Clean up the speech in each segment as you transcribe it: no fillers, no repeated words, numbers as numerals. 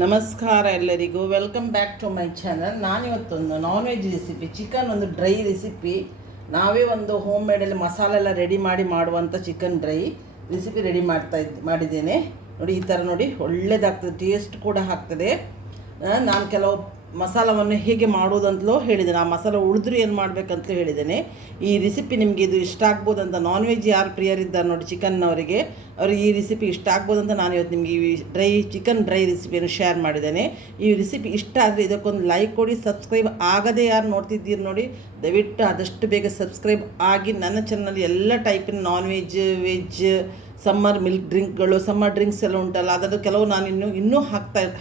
ನಮಸ್ಕಾರ ಎಲ್ಲರಿಗೂ, welcome back to my channel. ನಾನಿವತ್ತೊಂದು ನಾನ್ ವೆಜ್ ರೆಸಿಪಿ, ಚಿಕನ್ ಒಂದು ಡ್ರೈ ರೆಸಿಪಿ, ನಾವೇ ಒಂದು ಹೋಮ್ ಮೇಡಲ್ಲಿ ಮಸಾಲೆ ಎಲ್ಲ ರೆಡಿ ಮಾಡುವಂಥ ಚಿಕನ್ ಡ್ರೈ ರೆಸಿಪಿ ರೆಡಿ ಮಾಡಿದ್ದೇನೆ. ನೋಡಿ, ಈ ಥರ ನೋಡಿ, ಒಳ್ಳೆಯದಾಗ್ತದೆ, ಟೇಸ್ಟ್ ಕೂಡ ಆಗ್ತದೆ. ನಾನು ಕೆಲವು ಮಸಾಲವನ್ನು ಹೇಗೆ ಮಾಡುವುದಂತಲೂ ಹೇಳಿದ್ದೇನೆ. ಆ ಮಸಾಲ ಉಳಿದ್ರೂ ಏನು ಮಾಡಬೇಕಂತಲೂ ಹೇಳಿದ್ದೇನೆ. ಈ ರೆಸಿಪಿ ನಿಮಗೆ ಇದು ಇಷ್ಟ ಆಗ್ಬೋದಂತ, ನಾನ್ ವೆಜ್ ಯಾರು ಪ್ರಿಯರಿದ್ದಾರೆ ನೋಡಿ ಚಿಕನ್ನವರಿಗೆ, ಅವ್ರಿಗೆ ಈ ರೆಸಿಪಿ ಇಷ್ಟ ಆಗ್ಬೋದಂತ ನಾನು ಇವತ್ತು ನಿಮಗೆ ಈ ಚಿಕನ್ ಡ್ರೈ ರೆಸಿಪಿಯನ್ನು ಶೇರ್ ಮಾಡಿದ್ದೇನೆ. ಈ ರೆಸಿಪಿ ಇಷ್ಟ ಆದರೆ ಇದಕ್ಕೊಂದು ಲೈಕ್ ಕೊಡಿ. ಸಬ್ಸ್ಕ್ರೈಬ್ ಆಗದೆ ಯಾರು ನೋಡ್ತಿದ್ದೀರಿ ನೋಡಿ, ದಯವಿಟ್ಟು ಆದಷ್ಟು ಬೇಗ ಸಬ್ಸ್ಕ್ರೈಬ್ ಆಗಿ ನನ್ನ ಚಾನಲ್ ಎಲ್ಲ ಟೈಪಿನ ನಾನ್ ವೆಜ್ ಸಮ್ಮರ್ ಮಿಲ್ಕ್ ಡ್ರಿಂಕ್ಗಳು, ಸಮ್ಮರ್ ಡ್ರಿಂಕ್ಸ್ ಎಲ್ಲ ಉಂಟಲ್ಲ, ಅದನ್ನು ಕೆಲವು ನಾನು ಇನ್ನೂ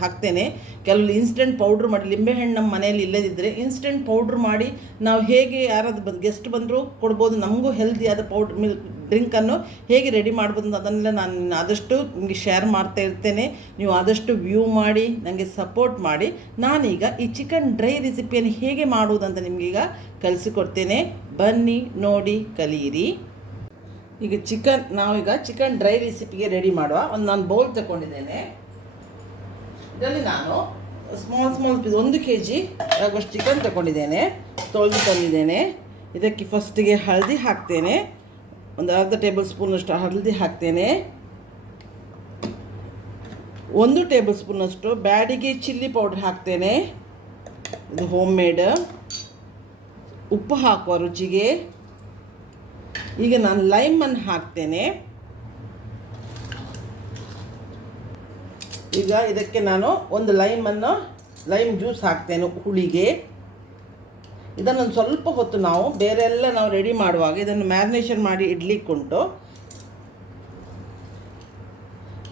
ಹಾಕ್ತೇನೆ. ಕೆಲವು ಇನ್ಸ್ಟೆಂಟ್ ಪೌಡ್ರ್ ಮಾಡಿ, ಲಿಂಬೆಹಣ್ಣು ನಮ್ಮ ಮನೆಯಲ್ಲಿ ಇಲ್ಲದಿದ್ದರೆ ಇನ್ಸ್ಟೆಂಟ್ ಪೌಡ್ರ್ ಮಾಡಿ ನಾವು ಹೇಗೆ ಯಾರಾದ್ರು ಗೆಸ್ಟ್ ಬಂದರೂ ಕೊಡ್ಬೋದು, ನಮಗೂ ಹೆಲ್ದಿಯಾದ ಮಿಲ್ಕ್ ಡ್ರಿಂಕನ್ನು ಹೇಗೆ ರೆಡಿ ಮಾಡ್ಬೋದು ಅಂತ ಅದನ್ನೆಲ್ಲ ನಾನು ಆದಷ್ಟು ನಿಮಗೆ ಶೇರ್ ಮಾಡ್ತಾ ಇರ್ತೇನೆ. ನೀವು ಆದಷ್ಟು ವ್ಯೂ ಮಾಡಿ ನನಗೆ ಸಪೋರ್ಟ್ ಮಾಡಿ. ನಾನೀಗ ಈ ಚಿಕನ್ ಡ್ರೈ ರೆಸಿಪಿಯನ್ನು ಹೇಗೆ ಮಾಡುವುದಂತ ನಿಮಗೀಗ ಕಲಿಸಿಕೊಡ್ತೇನೆ. ಬನ್ನಿ ನೋಡಿ ಕಲಿಯಿರಿ. ಈಗ ನಾವೀಗ ಚಿಕನ್ ಡ್ರೈ ರೆಸಿಪಿಗೆ ರೆಡಿ ಮಾಡುವ ನಾನು ಬೌಲ್ ತಗೊಂಡಿದ್ದೇನೆ. ಇದರಲ್ಲಿ ನಾನು ಸ್ಮಾಲ್ ಪೀಸ್ 1 kg ಆಗುವಷ್ಟು ಚಿಕನ್ ತಗೊಂಡಿದ್ದೇನೆ, ತೊಳೆದು ತಂದಿದ್ದೇನೆ. ಇದಕ್ಕೆ ಫಸ್ಟಿಗೆ ಹಳದಿ ಹಾಕ್ತೇನೆ, ಒಂದು ಅರ್ಧ ಟೇಬಲ್ ಸ್ಪೂನಷ್ಟು ಹಳದಿ ಹಾಕ್ತೇನೆ. 1 ಟೇಬಲ್ ಸ್ಪೂನಷ್ಟು ಬ್ಯಾಡಿಗೆ ಚಿಲ್ಲಿ ಪೌಡ್ರ್ ಹಾಕ್ತೇನೆ, ಇದು ಹೋಮ್ ಮೇಡ್. ಉಪ್ಪು ಹಾಕುವ ರುಚಿಗೆ. ಈಗ ನಾನು ಲೈಮನ್ನು ಹಾಕ್ತೇನೆ. ಈಗ ಇದಕ್ಕೆ ನಾನು ಒಂದು ಲೈಮ್ ಜ್ಯೂಸ್ ಹಾಕ್ತೇನೆ ಹುಳಿಗೆ. ಇದನ್ನೊಂದು ಸ್ವಲ್ಪ ಹೊತ್ತು ನಾವು ಬೇರೆ ಎಲ್ಲ ನಾವು ರೆಡಿ ಮಾಡುವಾಗ ಇದನ್ನು ಮ್ಯಾರಿನೇಷನ್ ಮಾಡಿ ಇಡ್ಲಿಕ್ಕುಂಟು.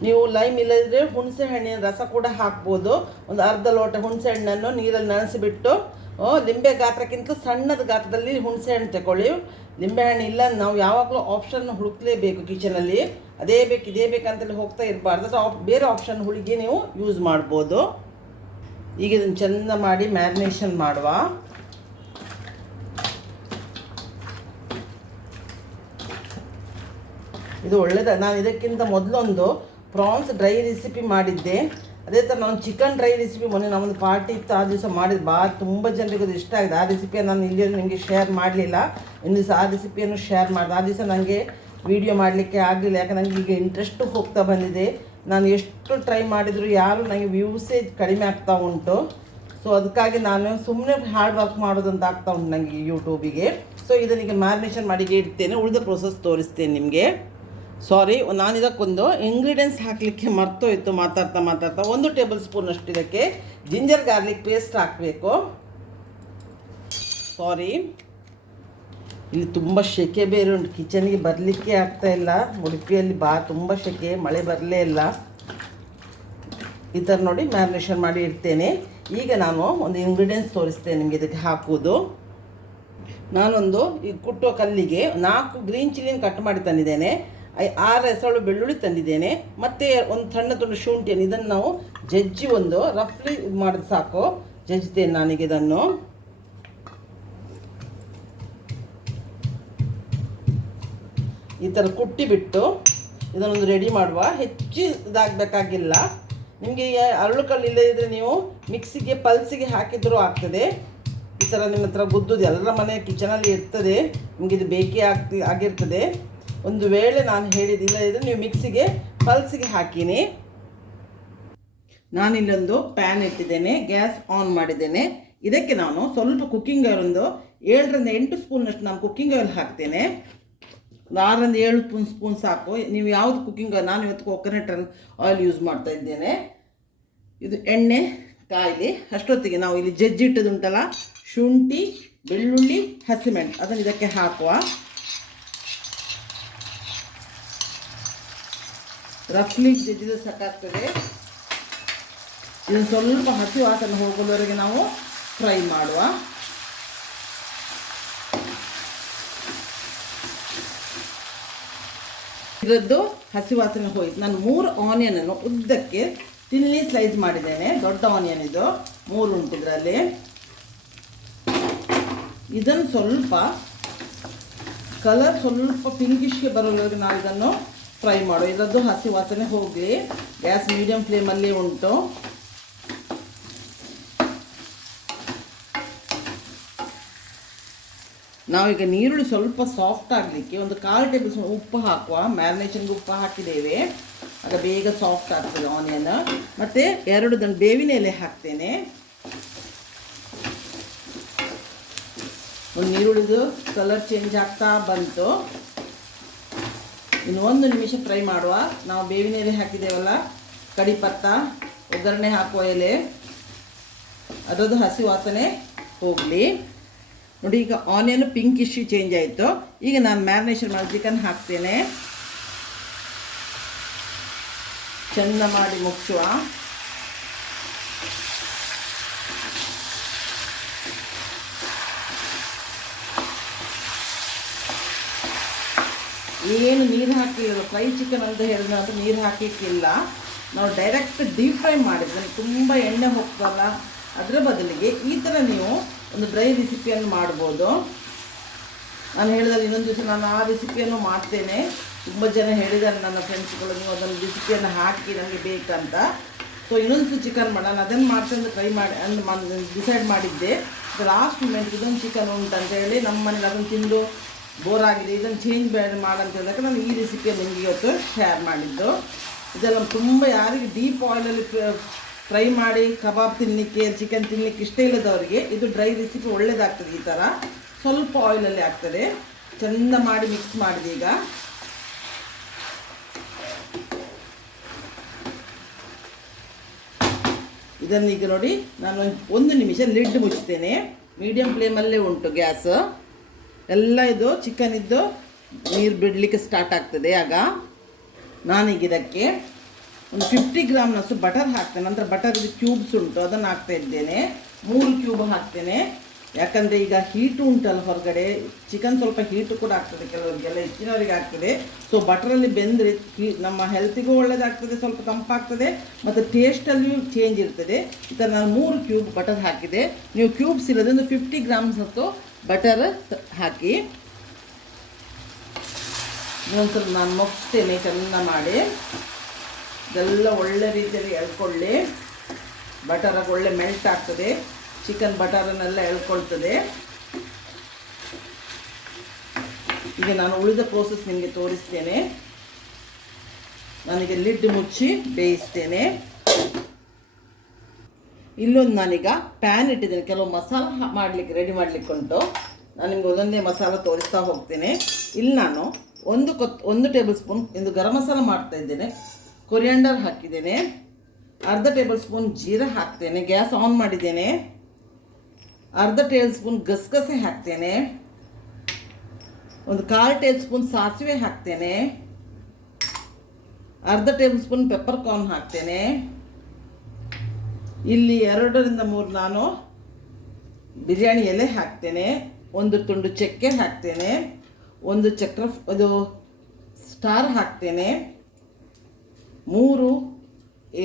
ನೀವು ಲೈಮ್ ಇಲ್ಲದಿದ್ದರೆ ಹುಣಸೆ ಹಣ್ಣಿನ ರಸ ಕೂಡ ಹಾಕ್ಬೋದು. ಒಂದು ಅರ್ಧ ಲೋಟ ಹುಣಸೆ ಹಣ್ಣನ್ನು ನೀರಲ್ಲಿ ನೆನೆಸಿಬಿಟ್ಟು, ಲಿಂಬೆ ಗಾತ್ರಕ್ಕಿಂತ ಸಣ್ಣದ ಗಾತ್ರದಲ್ಲಿ ಹುಣಸೆ ಹಣ್ಣು ತಗೊಳ್ಳಿ. ಲಿಂಬೆಹಣ್ಣು ಇಲ್ಲ, ನಾವು ಯಾವಾಗಲೂ ಆಪ್ಷನ್ ಹುಡುಕಲೇಬೇಕು ಕಿಚನಲ್ಲಿ. ಅದೇ ಬೇಕು ಇದೇ ಬೇಕಂತೇಳಿ ಹೋಗ್ತಾ ಇರಬಾರ್ದು. ಬೇರೆ ಆಪ್ಷನ್ ಹುಡುಗಿ ನೀವು ಯೂಸ್ ಮಾಡ್ಬೋದು. ಈಗ ಇದನ್ನು ಚೆಂದ ಮಾಡಿ ಮ್ಯಾರಿನೇಷನ್ ಮಾಡುವ. ಇದು ಒಳ್ಳೆಯದ. ನಾನು ಇದಕ್ಕಿಂತ ಮೊದಲೊಂದು ಪ್ರಾನ್ಸ್ ಡ್ರೈ ರೆಸಿಪಿ ಮಾಡಿದ್ದೆ. ಅದೇ ಥರ ನಾನು ಚಿಕನ್ ಡ್ರೈ ರೆಸಿಪಿ ಮೊನ್ನೆ ನಮ್ಮೊಂದು ಪಾರ್ಟಿ ಇತ್ತು, ಆ ದಿವಸ ಮಾಡಿದ್ದು ತುಂಬ ಜನರಿಗೆ ಅದು ಇಷ್ಟ ಆಗಿದೆ. ಆ ರೆಸಿಪಿಯನ್ನು ನಾನು ಇಲ್ಲಿ ನಿಮಗೆ ಶೇರ್ ಮಾಡಲಿಲ್ಲ. ಇನ್ನು ದಿವಸ ಆ ರೆಸಿಪಿಯನ್ನು ಶೇರ್ ಮಾಡಿದೆ. ಆ ದಿವಸ ನನಗೆ ವೀಡಿಯೋ ಮಾಡಲಿಕ್ಕೆ ಆಗಲಿಲ್ಲ, ಯಾಕಂದ್ರೆ ನನಗೆ ಈಗ ಇಂಟ್ರೆಸ್ಟು ಹೋಗ್ತಾ ಬಂದಿದೆ. ನಾನು ಎಷ್ಟು ಟ್ರೈ ಮಾಡಿದರೂ ಯಾರು ನನಗೆ ವ್ಯೂಸೇಜ್ ಕಡಿಮೆ ಆಗ್ತಾ ಉಂಟು. ಸೊ ಅದಕ್ಕಾಗಿ ನಾನು ಸುಮ್ಮನೆ ಹಾರ್ಡ್ ವರ್ಕ್ ಮಾಡೋದಂತ ಆಗ್ತಾ ಉಂಟು ನನಗೆ ಯೂಟ್ಯೂಬಿಗೆ. ಸೊ ಇದನ್ನೀಗ ಮ್ಯಾರಿನೇಷನ್ ಮಾಡಿ ಇಡ್ತೇನೆ. ಉಳಿದ ಪ್ರೋಸೆಸ್ ತೋರಿಸ್ತೇನೆ ನಿಮಗೆ. ಸಾರಿ, ನಾನು ಇದಕ್ಕೊಂದು ಇಂಗ್ರೀಡಿಯೆಂಟ್ಸ್ ಹಾಕಲಿಕ್ಕೆ ಮರ್ತೋಯ್ತು ಮಾತಾಡ್ತಾ 1 ಟೇಬಲ್ ಸ್ಪೂನಷ್ಟು ಇದಕ್ಕೆ ಜಿಂಜರ್ ಗಾರ್ಲಿಕ್ ಪೇಸ್ಟ್ ಹಾಕಬೇಕು. ಸಾರಿ, ಇಲ್ಲಿ ತುಂಬ ಸೆಕೆ ಬೇರೆ ಉಂಟು, ಕಿಚನ್ಗೆ ಬರಲಿಕ್ಕೆ ಆಗ್ತಾಯಿಲ್ಲ. ಉಡುಪಿಯಲ್ಲಿ ತುಂಬ ಸೆಕೆ, ಮಳೆ ಬರಲೇ ಇಲ್ಲ. ಈ ಥರ ನೋಡಿ ಮ್ಯಾರಿನೇಷನ್ ಮಾಡಿ ಇಡ್ತೇನೆ. ಈಗ ನಾನು ಒಂದು ಇಂಗ್ರೀಡಿಯೆಂಟ್ಸ್ ತೋರಿಸ್ತೇನೆ ನಿಮಗೆ ಇದಕ್ಕೆ ಹಾಕುವುದು. ನಾನೊಂದು ಈ ಕುಟ್ಟುವ ಕಲ್ಲಿಗೆ 4 ಗ್ರೀನ್ ಚಿಲ್ಲಿನ ಕಟ್ ಮಾಡಿ ತಂದಿದ್ದೇನೆ, 6 ಹೆಸರು ಬೆಳ್ಳುಳ್ಳಿ ತಂದಿದ್ದೇನೆ, ಮತ್ತು ಒಂದು ಸಣ್ಣ ತುಂಡು ಶುಂಠಿಯನ್ನು. ಇದನ್ನು ನಾವು ಜಜ್ಜಿ ಒಂದು ರಫ್ಲಿ ಮಾಡಿದ್ರೆ ಸಾಕು. ಜಜ್ತೇನೆ ನಾನೀಗ ಇದನ್ನು. ಈ ಥರ ಕುಟ್ಟಿಬಿಟ್ಟು ಇದನ್ನೊಂದು ರೆಡಿ ಮಾಡುವ. ಹೆಚ್ಚು ಇದಾಗಬೇಕಾಗಿಲ್ಲ. ನಿಮಗೆ ಅರಳುಕಲ್ಲು ಇಲ್ಲದಿದ್ದರೆ ನೀವು ಮಿಕ್ಸಿಗೆ ಪಲ್ಸಿಗೆ ಹಾಕಿದರೂ ಆಗ್ತದೆ. ಈ ಥರ ನಿಮ್ಮ ಹತ್ರ ಗುದ್ದುದು ಎಲ್ಲರ ಮನೆ ಕಿಚನಲ್ಲಿ ಇರ್ತದೆ, ನಿಮಗೆ ಇದು ಬೇಕೇ ಆಗಿರ್ತದೆ. ಒಂದು ವೇಳೆ ನಾನು ಹೇಳಿದಿಲ್ಲ ಇದ್ದರೆ ನೀವು ಮಿಕ್ಸಿಗೆ ಪಲ್ಸಿಗೆ ಹಾಕಿನಿ. ನಾನಿಲ್ಲೊಂದು ಪ್ಯಾನ್ ಇಟ್ಟಿದ್ದೇನೆ, ಗ್ಯಾಸ್ ಆನ್ ಮಾಡಿದ್ದೇನೆ. ಇದಕ್ಕೆ ನಾನು ಸ್ವಲ್ಪ ಕುಕ್ಕಿಂಗ್ ಆಯಿಲ್, ಒಂದು 7 ರಿಂದ 8 ಸ್ಪೂನಷ್ಟು ನಾನು ಕುಕ್ಕಿಂಗ್ ಆಯಿಲ್ ಹಾಕ್ತೇನೆ. 6 ರಿಂದ 7 ಸ್ಪೂನ್ ಸಾಕು. ನೀವು ಯಾವುದು ಕುಕ್ಕಿಂಗ್ ಆಯಿಲ್, ನಾನು ಇವತ್ತು ಕೊಕೊನಟ್ ಆಯಿಲ್ ಯೂಸ್ ಮಾಡ್ತಾ ಇದ್ದೇನೆ. ಇದು ಎಣ್ಣೆ ಕಾಯಿಲಿ ಅಷ್ಟೊತ್ತಿಗೆ ನಾವು ಇಲ್ಲಿ ಜಜ್ಜಿಟ್ಟದುಂಟಲ್ಲ ಶುಂಠಿ, ಬೆಳ್ಳುಳ್ಳಿ, ಹಸಿಮೆಣಸು, ಅದನ್ನು ಇದಕ್ಕೆ ಹಾಕುವ. ರಫ್ಲಿ ಜಜ್ಜಿದ್ರೆ ಸಾಕಾಗ್ತದೆ. ಇದನ್ನು ಸ್ವಲ್ಪ ಹಸಿ ವಾಸನೆ ಹೋಗೋವರೆಗೆ ನಾವು ಫ್ರೈ ಮಾಡುವ. ಇದರದ್ದು ಹಸಿ ವಾಸನೆ ಹೋಯ್ತು. ನಾನು 3 ಆನಿಯನನ್ನು ಉದ್ದಕ್ಕೆ ತಿನ್ಲಿ ಸ್ಲೈಸ್ ಮಾಡಿದ್ದೇನೆ. ದೊಡ್ಡ ಆನಿಯನ್ ಇದು 3 ಉಂಟು ಇದರಲ್ಲಿ. ಇದನ್ನು ಸ್ವಲ್ಪ ಕಲರ್ ಸ್ವಲ್ಪ ಪಿಂಕಿಶ್ಗೆ ಬರೋವರೆಗೆ ನಾವು ಇದನ್ನು ಫ್ರೈ ಮಾಡು. ಇದರದ್ದು ಹಸಿ ವಾಸನೆ ಹೋಗಲಿ. ಗ್ಯಾಸ್ ಮೀಡಿಯಮ್ ಫ್ಲೇಮಲ್ಲಿ ಉಂಟು. ನಾವೀಗ ನೀರುಳ್ಳಿ ಸ್ವಲ್ಪ ಸಾಫ್ಟ್ ಆಗಲಿಕ್ಕೆ ಒಂದು 1/4 ಟೇಬಲ್ ಸ್ಪೂನ್ ಉಪ್ಪು ಹಾಕುವ. ಮ್ಯಾರಿನೇಷನ್ಗೆ ಉಪ್ಪು ಹಾಕಿದ್ದೇವೆ, ಆಗ ಬೇಗ ಸಾಫ್ಟ್ ಆಗ್ತದೆ ಆನಿಯನ್. ಮತ್ತು 2 ಬೇವಿನ ಎಲೆ ಹಾಕ್ತೇನೆ. ಒಂದು ನೀರುಳ್ಳಿದು ಕಲರ್ ಚೇಂಜ್ ಆಗ್ತಾ ಬಂತು. ಇನ್ನು 1 ನಿಮಿಷ ಫ್ರೈ ಮಾಡುವ. ನಾವು ಬೇವಿನ ಎಲೆ ಹಾಕಿದ್ದೇವಲ್ಲ, ಕಡಿಪತ್ತ, ಒಗ್ಗರಣೆ ಹಾಕುವ ಎಲೆ, ಅದರದ್ದು ಹಸಿ ವಾಸನೆ ಹೋಗಲಿ. ನೋಡಿ, ಈಗ ಆನಿಯನ್ ಪಿಂಕಿಶ್ ಚೇಂಜ್ ಆಯಿತು. ಈಗ ನಾನು ಮ್ಯಾರಿನೇಷನ್ ಮಾಡಿ ಚಿಕನ್ ಹಾಕ್ತೇನೆ. ಚೆಂದ ಮಾಡಿ ಮುಚ್ಚುವ. ಏನು ನೀರು ಹಾಕಿಲ್ಲ, ಫ್ರೈ ಚಿಕನ್ ಅಂತ ಹೇಳಿದ್ರೆ ಅಂತ ನೀರು ಹಾಕಲಿಕ್ಕಿಲ್ಲ. ನಾವು ಡೈರೆಕ್ಟ್ ಡೀಪ್ ಫ್ರೈ ಮಾಡಿದ್ರೆ ತುಂಬ ಎಣ್ಣೆ ಹೋಗ್ತಲ್ಲ, ಅದರ ಬದಲಿಗೆ ಈ ಥರ ನೀವು ಒಂದು ಡ್ರೈ ರೆಸಿಪಿಯನ್ನು ಮಾಡ್ಬೋದು. ನಾನು ಹೇಳಿದಲ್ಲಿ ಇನ್ನೊಂದು ದಿವಸ ನಾನು ಆ ರೆಸಿಪಿಯನ್ನು ಮಾಡ್ತೇನೆ. ತುಂಬ ಜನ ಹೇಳಿದ್ದಾರೆ ನನ್ನ ಫ್ರೆಂಡ್ಸ್ಗಳು, ನೀವು ಅದನ್ನು ರೆಸಿಪಿಯನ್ನು ಹಾಕಿ ನನಗೆ ಬೇಕಂತ. ಸೊ ಇನ್ನೊಂದು ಚಿಕನ್ ಮಾಡೋಣ, ಅದನ್ನು ಮಾಡ್ಕೊಂಡು ಟ್ರೈ ಮಾಡಿ ಡಿಸೈಡ್ ಮಾಡಿದ್ದೆ. ಲಾಸ್ಟ್ ಮೂಮೆಂಟ್ ಇದೊಂದು ಚಿಕನ್ ಉಂಟಂತ ಹೇಳಿ ನಮ್ಮ ಮನೇಲಿ ಅದನ್ನು ತಿಂದು ಬೋರ್ ಆಗಿದೆ, ಇದನ್ನು ಚೇಂಜ್ ಮಾಡಂತ ಹೇಳಿದಾಗ ನಾನು ಈ ರೆಸಿಪಿಯನ್ನು ನಿಮಗೆ ಇವತ್ತು ಶೇರ್ ಮಾಡಿದ್ದು. ಇದೆಲ್ಲ ತುಂಬ ಯಾರಿಗೆ ಡೀಪ್ ಆಯಿಲಲ್ಲಿ ಫ್ರೈ ಮಾಡಿ ಕಬಾಬ್ ತಿನ್ನಲಿಕ್ಕೆ, ಚಿಕನ್ ತಿನ್ನಲಿಕ್ಕೆ ಇಷ್ಟ ಇಲ್ಲದವರಿಗೆ ಇದು ಡ್ರೈ ರೆಸಿಪಿ ಒಳ್ಳೆಯದಾಗ್ತದೆ. ಈ ಥರ ಸ್ವಲ್ಪ ಆಯಿಲಲ್ಲಿ ಆಗ್ತದೆ. ಚೆಂದ ಮಾಡಿ ಮಿಕ್ಸ್ ಮಾಡಿದೆ. ಈಗ ಇದನ್ನೀಗ ನೋಡಿ, ನಾನು 1 ನಿಮಿಷ ಲಿಡ್ ಮುಚ್ತೇನೆ. ಮೀಡಿಯಮ್ ಫ್ಲೇಮಲ್ಲೇ ಉಂಟು ಗ್ಯಾಸ್ ಎಲ್ಲ. ಇದು ಚಿಕನ್ ಇದ್ದು ನೀರು ಬಿಡಲಿಕ್ಕೆ ಸ್ಟಾರ್ಟ್ ಆಗ್ತದೆ. ಆಗ ನಾನೀಗ ಇದಕ್ಕೆ ಒಂದು 50 ಗ್ರಾಮ್ನಷ್ಟು ಬಟರ್ ಹಾಕ್ತೇನೆ. ನಂತರ ಬಟರ್ದು ಕ್ಯೂಬ್ಸ್ ಉಂಟು, ಅದನ್ನು ಹಾಕ್ತಾ ಇದ್ದೇನೆ. 3 ಕ್ಯೂಬ್ ಹಾಕ್ತೇನೆ. ಯಾಕಂದರೆ ಈಗ ಹೀಟು ಉಂಟಲ್ಲ ಹೊರಗಡೆ, ಚಿಕನ್ ಸ್ವಲ್ಪ ಹೀಟು ಕೂಡ ಆಗ್ತದೆ ಕೆಲವರಿಗೆಲ್ಲ, ಹೆಚ್ಚಿನವರಿಗೆ ಆಗ್ತದೆ. ಸೊ ಬಟರಲ್ಲಿ ಬೆಂದರೆ ನಮ್ಮ ಹೆಲ್ತಿಗೂ ಒಳ್ಳೆಯದಾಗ್ತದೆ, ಸ್ವಲ್ಪ ತಂಪಾಗ್ತದೆ, ಮತ್ತು ಟೇಸ್ಟಲ್ಲಿಯೂ ಚೇಂಜ್ ಇರ್ತದೆ. ಈ ಥರ ನಾನು 3 ಕ್ಯೂಬ್ ಬಟರ್ ಹಾಕಿದೆ. ನೀವು ಕ್ಯೂಬ್ಸ್ ಇಲ್ಲದೆ ಒಂದು 50 ಗ್ರಾಮ್ಸ್ ಹೊತ್ತು ಬಟರ್ ಹಾಕಿ ಇನ್ನೊಂದು ಸ್ವಲ್ಪ ನಾನು ಮುಗಿಸ್ತೇನೆ. ಚೆಂದ ಮಾಡಿ ಇದೆಲ್ಲ ಒಳ್ಳೆ ರೀತಿಯಲ್ಲಿ ಎಳ್ಕೊಳ್ಳಿ. ಬಟರಾಗಿ ಒಳ್ಳೆ ಮೆಲ್ಟ್ ಆಗ್ತದೆ, ಚಿಕನ್ ಬಟರನ್ನೆಲ್ಲ ಎಳ್ಕೊಳ್ತದೆ. ಈಗ ನಾನು ಉಳಿದ ಪ್ರೋಸೆಸ್ ನಿಮಗೆ ತೋರಿಸ್ತೇನೆ. ನಾನೀಗ ಲಿಡ್ ಮುಚ್ಚಿ ಬೇಯಿಸ್ತೇನೆ. ಇಲ್ಲೊಂದು ನಾನೀಗ ಪ್ಯಾನ್ ಇಟ್ಟಿದ್ದೇನೆ, ಕೆಲವು ಮಸಾಲ ಮಾಡಲಿಕ್ಕೆ ರೆಡಿ ಮಾಡಲಿಕ್ಕೆ ಉಂಟು. ನಾನು ನಿಮಗೆ ಒಂದೊಂದೇ ಮಸಾಲ ತೋರಿಸ್ತಾ ಹೋಗ್ತೇನೆ. ಇಲ್ಲಿ ನಾನು 1 ಟೇಬಲ್ ಸ್ಪೂನ್ ಇಂದು ಗರಂ ಮಸಾಲ ಮಾಡ್ತಾ ಇದ್ದೇನೆ. ಕೊರಿಯಾಂಡರ್ ಹಾಕಿದ್ದೇನೆ. ಅರ್ಧ ಟೇಬಲ್ ಸ್ಪೂನ್ ಜೀರಾ ಹಾಕ್ತೇನೆ. ಗ್ಯಾಸ್ ಆನ್ ಮಾಡಿದ್ದೇನೆ. ಅರ್ಧ ಟೇಬಲ್ ಸ್ಪೂನ್ ಗಸಗಸೆ ಹಾಕ್ತೇನೆ. ಒಂದು 1/4 ಟೇಬಲ್ ಸ್ಪೂನ್ ಸಾಸಿವೆ ಹಾಕ್ತೇನೆ. ಅರ್ಧ ಟೇಬಲ್ ಸ್ಪೂನ್ ಪೆಪ್ಪರ್ ಕಾರ್ನ್ ಹಾಕ್ತೇನೆ. ಇಲ್ಲಿ 2 ರಿಂದ 3 ನಾನು ಬಿರಿಯಾನಿ ಎಲೆ ಹಾಕ್ತೇನೆ. 1 ತುಂಡು ಚಕ್ಕೆ ಹಾಕ್ತೇನೆ. 1 ಅದು ಸ್ಟಾರ್ ಹಾಕ್ತೇನೆ. 3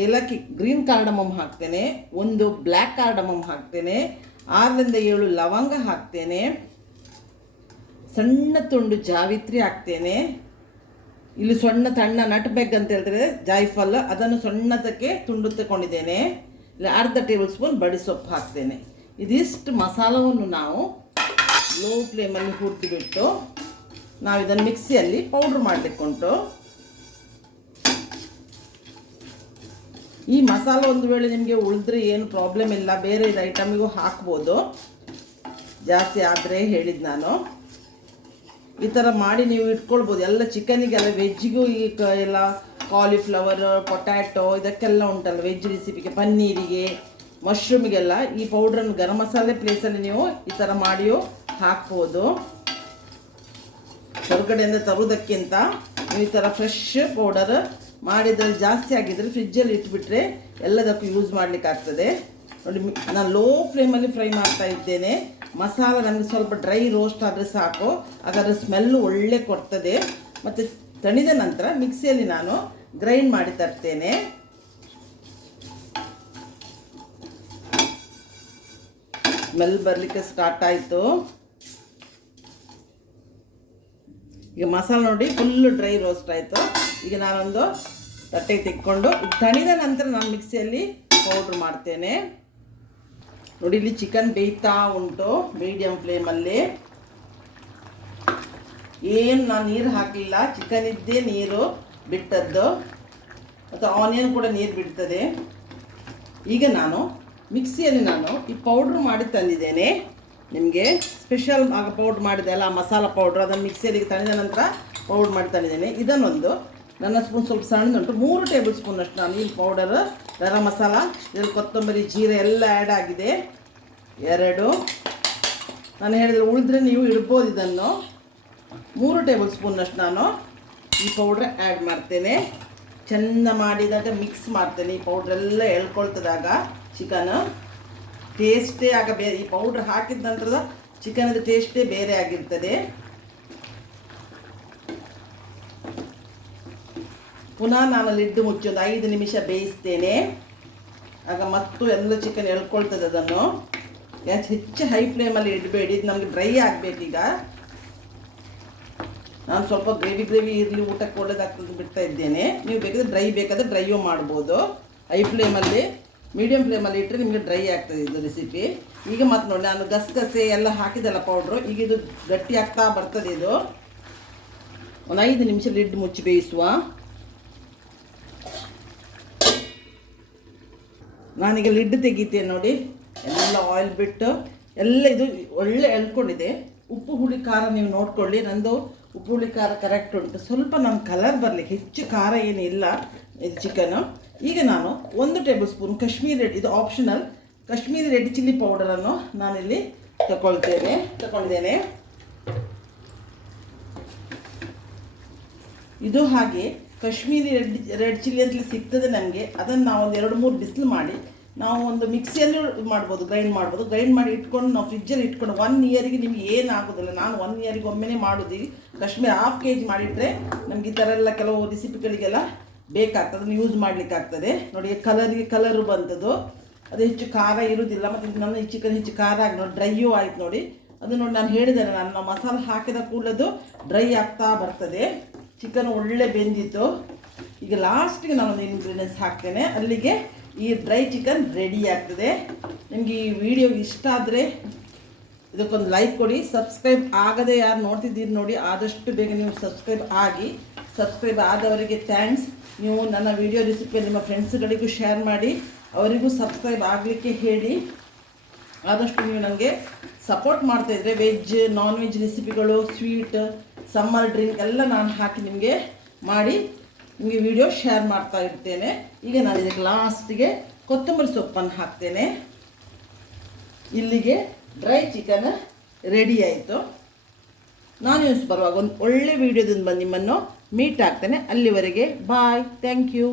ಏಲಕ್ಕಿ ಗ್ರೀನ್ ಕಾರ್ಡಮಮ್ ಹಾಕ್ತೇನೆ. 1 ಬ್ಲ್ಯಾಕ್ ಕಾರ್ಡಮಮ್ ಹಾಕ್ತೇನೆ. 6 ರಿಂದ 7 ಲವಂಗ ಹಾಕ್ತೇನೆ. ಸಣ್ಣ ತುಂಡು ಜಾವಿತ್ರಿ ಹಾಕ್ತೇನೆ. ಇಲ್ಲಿ ಸಣ್ಣ ನಟ್ ಬೆಗ್ ಅಂತ ಹೇಳ್ತಾರೆ, ಜಾಯಿಫಲ್, ಅದನ್ನು ಸಣ್ಣದಕ್ಕೆ ತುಂಡು ತಗೊಂಡಿದ್ದೇನೆ. ಇಲ್ಲಿ ಅರ್ಧ ಟೇಬಲ್ ಸ್ಪೂನ್ ಬಡಿಸೊಪ್ಪು ಹಾಕ್ತೇನೆ. ಇದಿಷ್ಟು ಮಸಾಲವನ್ನು ನಾವು ಲೋ ಫ್ಲೇಮಲ್ಲಿ ಹುರಿದುಬಿಟ್ಟು ನಾವು ಇದನ್ನು ಮಿಕ್ಸಿಯಲ್ಲಿ ಪೌಡ್ರ್ ಮಾಡಲಿಕ್ಕುಂಟು. ಈ ಮಸಾಲ ಒಂದು ವೇಳೆ ನಿಮಗೆ ಉಳಿದ್ರೆ ಏನು ಪ್ರಾಬ್ಲಮ್ ಇಲ್ಲ, ಬೇರೆ ಇದು ಐಟಮಿಗೂ ಹಾಕ್ಬೋದು. ಜಾಸ್ತಿ ಆದರೆ ಹೇಳಿದ್ದು ನಾನು ಈ ಥರ ಮಾಡಿ ನೀವು ಇಟ್ಕೊಳ್ಬೋದು. ಎಲ್ಲ ಚಿಕನಿಗೆಲ್ಲ, ವೆಜ್ಜಿಗೂ ಈ ಎಲ್ಲ ಕಾಲಿಫ್ಲವರ್, ಪೊಟ್ಯಾಟೊ ಇದಕ್ಕೆಲ್ಲ ಉಂಟಲ್ಲ ವೆಜ್ ರೆಸಿಪಿಗೆ, ಪನ್ನೀರಿಗೆ, ಮಶ್ರೂಮಿಗೆಲ್ಲ ಈ ಪೌಡ್ರನ್ನು ಗರಂ ಮಸಾಲೆ ಪ್ಲೇಸಲ್ಲಿ ನೀವು ಈ ಥರ ಮಾಡಿಯೂ ಹಾಕ್ಬೋದು. ಹೊರಗಡೆಯಿಂದ ತರೋದಕ್ಕಿಂತ ನೀವು ಈ ಥರ ಫ್ರೆಶ್ ಪೌಡರ್ ಮಾಡಿದ್ರಲ್ಲಿ ಜಾಸ್ತಿ ಆಗಿದ್ದರೆ ಫ್ರಿಜ್ಜಲ್ಲಿ ಇಟ್ಬಿಟ್ರೆ ಎಲ್ಲದಕ್ಕೂ ಯೂಸ್ ಮಾಡಲಿಕ್ಕಾಗ್ತದೆ. ನೋಡಿ, ನಾನು ಲೋ ಫ್ಲೇಮಲ್ಲಿ ಫ್ರೈ ಮಾಡ್ತಾ ಇದ್ದೇನೆ. ಮಸಾಲ ನನಗೆ ಸ್ವಲ್ಪ ಡ್ರೈ ರೋಸ್ಟ್ ಆದರೆ ಸಾಕು, ಹಾಗಾದರೆ ಸ್ಮೆಲ್ಲು ಒಳ್ಳೆ ಕೊಡ್ತದೆ. ಮತ್ತು ತಣಿದ ನಂತರ ಮಿಕ್ಸಿಯಲ್ಲಿ ನಾನು ಗ್ರೈಂಡ್ ಮಾಡಿ ತರ್ತೇನೆ. ಸ್ಮೆಲ್ ಬರಲಿಕ್ಕೆ ಸ್ಟಾರ್ಟ್ ಆಯಿತು. ಈಗ ಮಸಾಲ ನೋಡಿ ಫುಲ್ಲು ಡ್ರೈ ರೋಸ್ಟ್ ಆಯಿತು. ಈಗ ನಾನೊಂದು ತಟ್ಟೆಗೆ ತೆಕ್ಕೊಂಡು ತಣಿದ ನಂತರ ನಾನು ಮಿಕ್ಸಿಯಲ್ಲಿ ಪೌಡ್ರ್ ಮಾಡ್ತೇನೆ. ನೋಡಿ, ಇಲ್ಲಿ ಚಿಕನ್ ಬೇಯ್ತಾ ಉಂಟು ಮೀಡಿಯಮ್ ಫ್ಲೇಮಲ್ಲಿ. ಏನು ನಾನು ನೀರು ಹಾಕಲಿಲ್ಲ, ಚಿಕನ್ ಇದ್ದೇ ನೀರು ಬಿಟ್ಟದ್ದು, ಮತ್ತು ಆನಿಯನ್ ಕೂಡ ನೀರು ಬಿಡ್ತದೆ. ಈಗ ನಾನು ಮಿಕ್ಸಿಯಲ್ಲಿ ಈ ಪೌಡ್ರ್ ಮಾಡಿ ತಂದಿದ್ದೇನೆ. ನಿಮಗೆ ಸ್ಪೆಷಲ್ ಆಗ ಪೌಡ್ರ್ ಮಾಡಿದೆ ಅಲ್ಲ, ಮಸಾಲ ಪೌಡ್ರ್, ಅದನ್ನು ಮಿಕ್ಸಿಯಲ್ಲಿ ತಣಿದ ನಂತರ ಪೌಡ್ರ್ ಮಾಡಿ ತಂದಿದ್ದೇನೆ. ಇದನ್ನೊಂದು ನನ್ನ ಸ್ಪೂನ್ ಸ್ವಲ್ಪ ಸಣ್ಣದುಂಟು, 3 ಟೇಬಲ್ ಸ್ಪೂನಷ್ಟು ನಾನು ಈ ಪೌಡರ್ ಗರಂ ಮಸಾಲ, ಇದರಲ್ಲಿ ಕೊತ್ತಂಬರಿ ಜೀರೆ ಎಲ್ಲ ಆ್ಯಡ್ ಆಗಿದೆ. 2 ನಾನು ಹೇಳಿದ್ರೆ ಉಳಿದ್ರೆ ನೀವು ಇಡ್ಬೋದು. ಇದನ್ನು 3 ಟೇಬಲ್ ಸ್ಪೂನಷ್ಟು ನಾನು ಈ ಪೌಡ್ರ್ ಆ್ಯಡ್ ಮಾಡ್ತೇನೆ. ಚೆಂದ ಮಾಡಿದಾಗ ಮಿಕ್ಸ್ ಮಾಡ್ತೇನೆ. ಈ ಪೌಡ್ರೆಲ್ಲ ಎಳ್ಕೊಳ್ತದಾಗ ಚಿಕನ್ ಟೇಸ್ಟೇ ಆಗ ಬೇರೆ, ಈ ಪೌಡ್ರ್ ಹಾಕಿದ ನಂತರದ ಚಿಕನದ ಟೇಸ್ಟೇ ಬೇರೆ ಆಗಿರ್ತದೆ. ಪುನಃ ನಾನು ಲಿಡ್ ಮುಚ್ಚಿ ಒಂದು 5 ನಿಮಿಷ ಬೇಯಿಸ್ತೇನೆ. ಆಗ ಮತ್ತು ಎಲ್ಲ ಚಿಕನ್ ಎಳ್ಕೊಳ್ತದೆ. ಅದನ್ನು ಹೆಚ್ಚು ಹೈ ಫ್ಲೇಮಲ್ಲಿ ಇಡಬೇಡಿ, ಇದು ನಮಗೆ ಡ್ರೈ ಆಗಬೇಕೀಗ. ನಾನು ಸ್ವಲ್ಪ ಗ್ರೇವಿ ಇರಲಿ, ಊಟಕ್ಕೆ ಒಳ್ಳೆದಾಗ್ತದೆ ಬಿಡ್ತಾ ಇದ್ದೇನೆ. ನೀವು ಬೇಕಾದರೆ ಡ್ರೈಯೂ ಮಾಡ್ಬೋದು. ಹೈ ಫ್ಲೇಮಲ್ಲಿ, ಮೀಡಿಯಮ್ ಫ್ಲೇಮಲ್ಲಿ ಇಟ್ಟರೆ ನಿಮಗೆ ಡ್ರೈ ಆಗ್ತದೆ ಇದು ರೆಸಿಪಿ. ಈಗ ಮತ್ತೆ ನೋಡಿ, ನಾನು ಗಸಗಸೆ ಎಲ್ಲ ಹಾಕಿದಲ್ಲ ಪೌಡ್ರು, ಈಗ ಇದು ಗಟ್ಟಿ ಆಗ್ತಾ ಬರ್ತದೆ. ಇದು ಒಂದು 5 ನಿಮಿಷ ಲಿಡ್ ಮುಚ್ಚಿ ಬೇಯಿಸುವ. ನಾನೀಗ ಲಿಡ್ ತೆಗಿತೇನೆ ನೋಡಿ. ಎಲ್ಲ ಆಯಿಲ್ ಬಿಟ್ಟು ಎಲ್ಲ ಇದು ಒಳ್ಳೆ ಎಳ್ಕೊಂಡಿದೆ. ಉಪ್ಪು ಹುಳಿ ಖಾರ ನೀವು ನೋಡ್ಕೊಳ್ಳಿ. ನಂದು ಉಪ್ಪು ಹುಳಿ ಖಾರ ಕರೆಕ್ಟ್ ಉಂಟು. ಸ್ವಲ್ಪ ನಮ್ಮ ಕಲರ್ ಬರಲಿಕ್ಕೆ, ಹೆಚ್ಚು ಖಾರ ಏನಿಲ್ಲ ಇದು ಚಿಕನು. ಈಗ ನಾನು 1 ಟೇಬಲ್ ಸ್ಪೂನ್ ಇದು ಆಪ್ಷನಲ್ ಕಾಶ್ಮೀರಿ ರೆಡ್ ಚಿಲ್ಲಿ ಪೌಡರನ್ನು ನಾನಿಲ್ಲಿ ತಗೊಂಡಿದ್ದೇನೆ. ಇದು ಹಾಗೆ ಕಾಶ್ಮೀರಿ ರೆಡ್ ಚಿಲ್ಲಿ ಅಂತಲೇ ಸಿಗ್ತದೆ ನನಗೆ. ಅದನ್ನು ನಾವು ಒಂದು 2-3 ಬಿಸಿಲು ಮಾಡಿ ನಾವು ಒಂದು ಮಿಕ್ಸಿಯಲ್ಲೂ ಮಾಡ್ಬೋದು, ಗ್ರೈಂಡ್ ಮಾಡಿ ಇಟ್ಕೊಂಡು ನಾವು ಫ್ರಿಜ್ಜಲ್ಲಿ ಇಟ್ಕೊಂಡು 1 ಇಯರಿಗೆ ನಿಮ್ಗೆ ಏನಾಗೋದಿಲ್ಲ. ನಾನು 1 ಇಯರಿಗೆ ಒಮ್ಮೆನೇ ಮಾಡೋದು. ಕಾಶ್ಮೀರ 1/2 kg ಮಾಡಿಟ್ಟರೆ ನಮ್ಗೆ ಈ ಥರ ಎಲ್ಲ ಕೆಲವು ರೆಸಿಪಿಗಳಿಗೆಲ್ಲ ಬೇಕಾಗ್ತದೆ, ಅದನ್ನು ಯೂಸ್ ಮಾಡಲಿಕ್ಕೆ ಆಗ್ತದೆ. ನೋಡಿ ಕಲರು ಬಂತದ್ದು, ಅದು ಹೆಚ್ಚು ಖಾರ ಇರೋದಿಲ್ಲ. ಮತ್ತು ನನ್ನ ಈ ಚಿಕನ್ ಹೆಚ್ಚು ಖಾರ ಆಗಿ ನೋಡಿ ಡ್ರೈಯೂ ಆಯ್ತು ನೋಡಿ. ಅದು ನೋಡಿ ನಾನು ಹೇಳಿದ್ದೇನೆ, ನಾನು ಮಸಾಲೆ ಹಾಕಿದ ಕೂಡಲದು ಡ್ರೈ ಆಗ್ತಾ ಬರ್ತದೆ. ಚಿಕನ್ ಒಳ್ಳೆ ಬೆಂದಿತ್ತು. ಈಗ ಲಾಸ್ಟಿಗೆ ನಾನೊಂದು ಇಂಗ್ರೀಡಿಯೆಂಟ್ಸ್ ಹಾಕ್ತೇನೆ. ಅಲ್ಲಿಗೆ ಈ ಡ್ರೈ ಚಿಕನ್ ರೆಡಿ ಆಗ್ತದೆ. ನಿಮಗೆ ಈ ವಿಡಿಯೋ ಇಷ್ಟ ಆದರೆ ಇದಕ್ಕೊಂದು ಲೈಕ್ ಕೊಡಿ. ಸಬ್ಸ್ಕ್ರೈಬ್ ಆಗದೆ ಯಾರು ನೋಡ್ತಿದ್ದೀರಿ ನೋಡಿ, ಆದಷ್ಟು ಬೇಗ ನೀವು ಸಬ್ಸ್ಕ್ರೈಬ್ ಆದವರಿಗೆ ಥ್ಯಾಂಕ್ಸ್. ನೀವು ನನ್ನ ವಿಡಿಯೋ ರೆಸಿಪಿ ನಿಮ್ಮ ಫ್ರೆಂಡ್ಸ್ಗಳಿಗೂ ಶೇರ್ ಮಾಡಿ, ಅವರಿಗೂ ಸಬ್ಸ್ಕ್ರೈಬ್ ಆಗಲಿಕ್ಕೆ ಹೇಳಿ. ಆದಷ್ಟು ನೀವು ನನಗೆ ಸಪೋರ್ಟ್ ಮಾಡ್ತಾಯಿದ್ರೆ ವೆಜ್ ನಾನ್ ವೆಜ್ ರೆಸಿಪಿಗಳು, ಸ್ವೀಟ್, ಸಮ್ಮರ್ ಡ್ರಿಂಕ್ ಎಲ್ಲ ನಾನು ಹಾಕಿ ನಿಮಗೆ ವಿಡಿಯೋ ಶೇರ್ ಮಾಡ್ತಾ ಇರ್ತೇನೆ. ಈಗ ನಾನು ಇದಕ್ಕೆ ಲಾಸ್ಟಿಗೆ ಕೊತ್ತಂಬರಿ ಸೊಪ್ಪನ್ನು ಹಾಕ್ತೇನೆ. ಇಲ್ಲಿಗೆ ಡ್ರೈ ಚಿಕನ್ ರೆಡಿ ಆಯಿತು. ನಾನು ಬರುವಾಗ ಒಂದು ಒಳ್ಳೆ ವಿಡಿಯೋದಿಂದ ಬಂದು ನಿಮ್ಮನ್ನು ಮೀಟ್ ಆಗ್ತೇನೆ. ಅಲ್ಲಿವರೆಗೆ ಬಾಯ್, ಥ್ಯಾಂಕ್ ಯು.